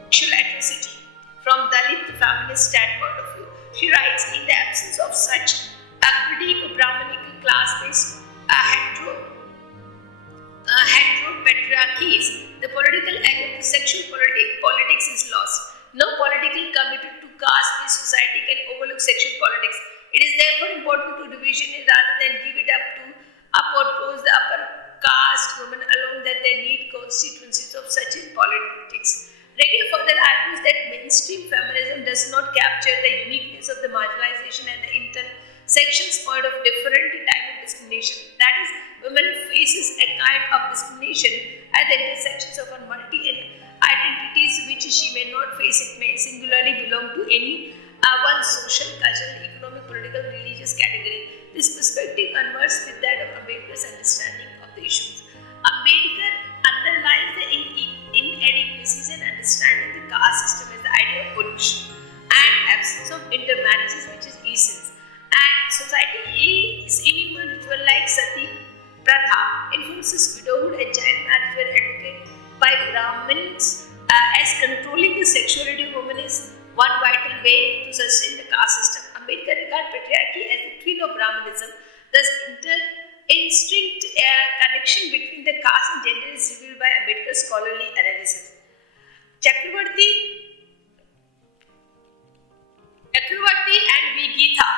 sexual atrocity. From Dalit feminist standpoint of view, she writes, in the absence of such a critique of Brahminical class-based heteropatriarchies, the political act of the sexual politics is lost. No political committed to caste-based society can overlook sexual politics. It is therefore important to division it rather than give it up to oppose the upper caste women alone that they need constituencies of such in politics. Reggae further argues that mainstream feminism does not capture the uniqueness of the marginalization and the intersections point of different type of discrimination. That is, women faces a kind of discrimination at the intersections of her multi identities which she may not face. It may singularly belong to any one social, cultural, economic, political, religious category. This perspective converges with that of Ambedkar's understanding of the issues. Ambedkar underlies the inadequacies and understanding the caste system as the idea of pollution and absence of intermarriages, which is essence. And society is inhuman ritual like sati pratha enforces widowhood and child marriage were advocated by Brahmins as controlling the sexuality of women is one vital way to sustain the caste system. Ambedkar regarded patriarchy as the twin of Brahmanism, thus instinct connection between the caste and gender is revealed by Ambedkar's scholarly analysis. Chakravarti and V. Geetha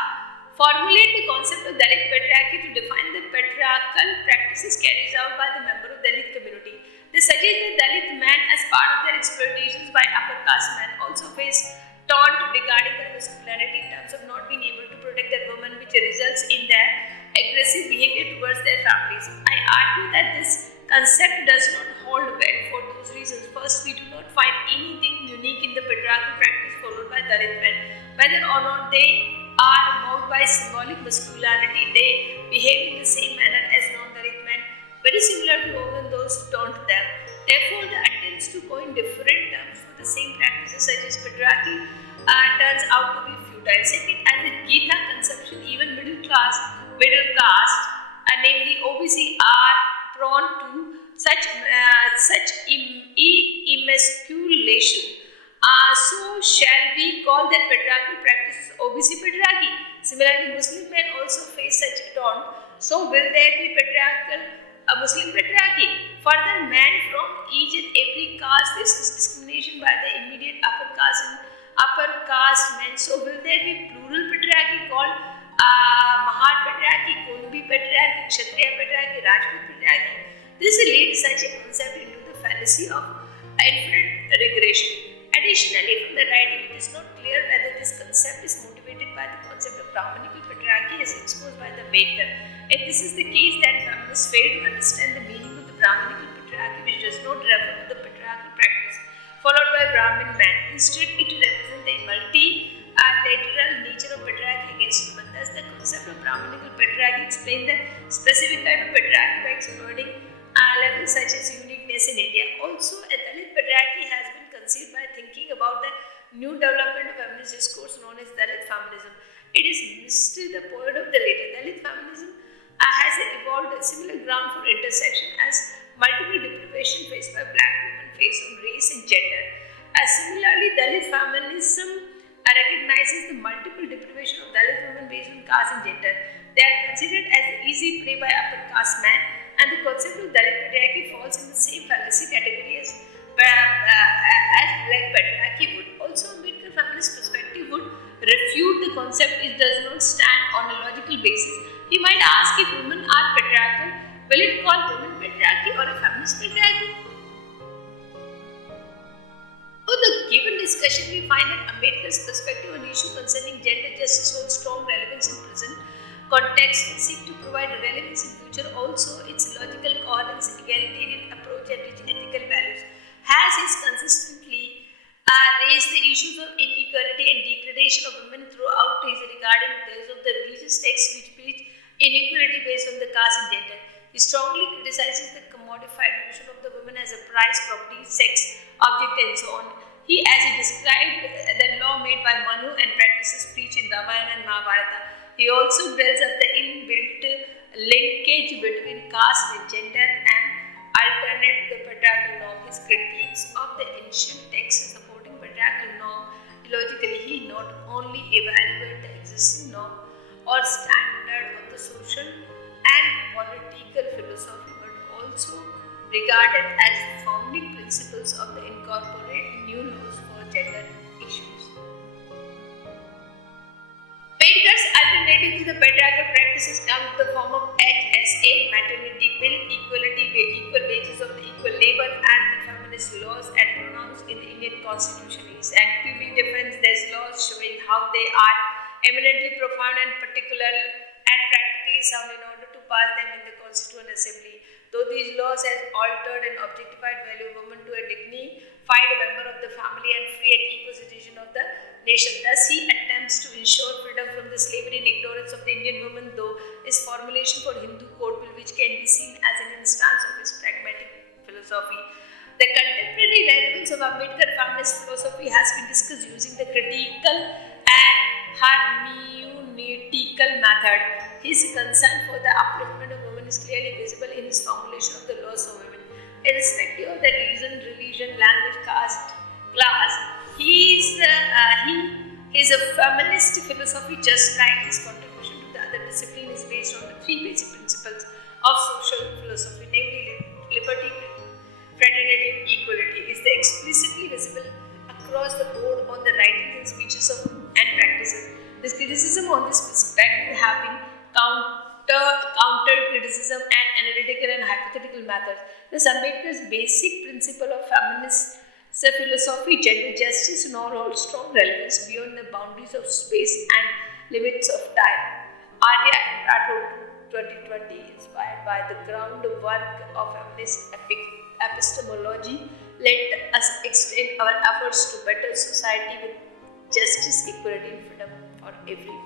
formulate the concept of Dalit patriarchy to define the patriarchal practices carried out by the member of Dalit community. They suggest that Dalit men, as part of their exploitations by upper caste men, also face taunt regarding their masculinity in terms of not being able to protect their women, which results in their aggressive behavior towards their families. I argue that this concept does not hold well for those reasons. First, we do not find anything unique in the patriarchal practice followed by Dalit men. Whether or not they are moved by symbolic masculinity, they behave in the same manner as non-Dalit men, very similar to women those who taunt them. Therefore, the attempts to coin different terms for the same practices such as patriarchy turns out to be futile. Second, as the Gita conception, even middle caste, namely OBC, are prone to such emasculation. So shall we call that patriarchal practices OBC patriarchy? Similarly, Muslim men also face such taunt. So will there be Muslim patriarchy? Further, men from each and every caste faces discrimination by the immediate upper caste men. So will there be plural patriarchy called Mahar patriarchy, Kunubi patriarchy, Kshatriya patriarchy, Rajput patriarchy? This leads such a concept into the fallacy of infinite regression. Additionally, from the writing, it is not clear whether this concept is motivated by the concept of Brahmanical patriarchy as exposed by the Ambedkar. If this is the case, then feminists fail to understand the meaning of the Brahmanical patriarchy, which does not refer to the patriarchal practice followed by Brahmin man. Instead, it represents the multilateral nature of patriarchy against women. Thus, the concept of Brahmanical patriarchy explains the specific kind of patriarchy by exploring levels such as uniqueness in India. Also, a Dalit patriarchy has been conceived by thinking about the new development of feminist discourse known as Dalit feminism. It is missed the point of the later. Dalit feminism has evolved a similar ground for intersection as multiple deprivation faced by black women face on race and gender. Similarly, Dalit feminism recognizes the multiple deprivation of Dalit women based on caste and gender. They are considered as easy prey by upper caste men, and the concept of Dalit patriarchy falls in the same fallacy category as black patriarchy would. Also, Ambedkar feminist perspective would refute the concept. It does not stand on a logical basis. He might ask if women are patriarchal, will it call women patriarchy or a feminist patriarchy? For the given discussion, we find that Ambedkar's perspective on the issue concerning gender justice holds strong relevance in present context and seek to provide relevance in future. Also, its logical coherence, egalitarian approach and rich ethical values has consistently raised the issues of inequality and degradation of women throughout his regarding those of the religious texts which preach inequality based on the caste and gender. He strongly criticizes the commodified notion of the woman as a prize, property, sex, object and so on. As he described the law made by Manu and practices preached in Ramayana and Mahabharata, he also builds up the inbuilt linkage between caste and gender and alternate to the patriarchal norm. His critiques of the ancient texts supporting patriarchal norm logically, he not only evaluates the existing norm or standard of the social and political philosophy, but also regarded as the founding principles of the incorporate new laws for gender issues. Ambedkar's alternative Alternative to the patriarchal practices come in the form of HSA, maternity bill, equal wages of the equal labor, and the feminist laws and pronounced in the Indian Constitution. He actively defends these laws, showing how they are eminently profound and particular and practically sound in order to pass them in the Constituent Assembly. Though these laws have altered and objectified value of women to a dignified member of the family and free and equal citizen of the nation. Thus, he attempts to ensure freedom from the slavery and ignorance of the Indian woman, though his formulation for Hindu code bill, which can be seen as an instance of his pragmatic philosophy. The contemporary relevance of Ambedkar feminist philosophy has been discussed using the critical and hermeneutical method. His concern for the upliftment of women is clearly visible in his formulation of the laws for women. Irrespective of the reason, religion, language, caste, class, he is a feminist philosophy, just like his contribution to the other discipline is based on the three basic principles of social philosophy, namely liberty, fraternity, and equality. Is explicitly visible across the board on the writings and speeches of and practices. This criticism on this perspective have been counter criticism and analytical and hypothetical methods. Thus, Ambedkar's basic principle of feminist philosophy, gender justice, nor hold strong relevance beyond the boundaries of space and limits of time. Arya and Rathod 2020, inspired by the groundwork of feminist epistemology, let us extend our efforts to better society with justice, equality, and freedom for everyone.